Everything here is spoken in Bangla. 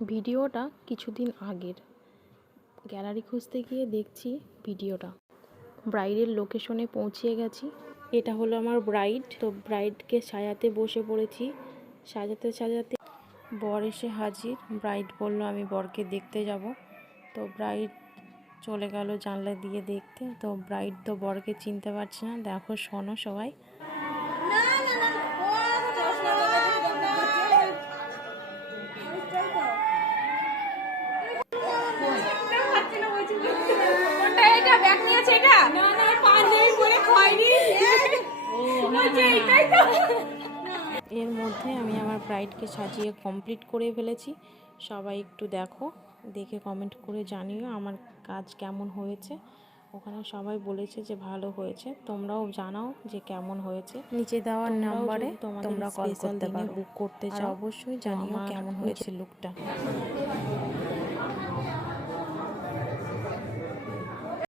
ভিডিওটা কিছুদিন আগের, গ্যালারি খুঁজতে গিয়ে দেখছি ভিডিওটা। ব্রাইডের লোকেশনে পৌঁছে গেছি। এটা হলো আমার ব্রাইড। তো ব্রাইডকে সাজাতে বসে পড়েছি। সাজাতে সাজাতে বর এসে হাজির। ব্রাইড বলল আমি বরকে দেখতে যাব। তো ব্রাইড চলে গেল জানলা দিয়ে দেখতে। তো ব্রাইড তো বরকে চিনতে পারছে না। দেখো, শোনো সবাই। এর মধ্যে আমি আমার ব্রাইডকে সাজিয়ে কমপ্লিট করে ফেলেছি। সবাই একটু দেখো, দেখে কমেন্ট করে জানিও আমার কাজ কেমন হয়েছে। ওখানে সবাই বলেছে যে ভালো হয়েছে। তোমরাও জানাও যে কেমন হয়েছে। নিচে দেওয়ার নাম্বারে তোমরা কল করতে পারো, বুক করতে চাও। অবশ্যই জানিও কেমন হয়েছে লুকটা।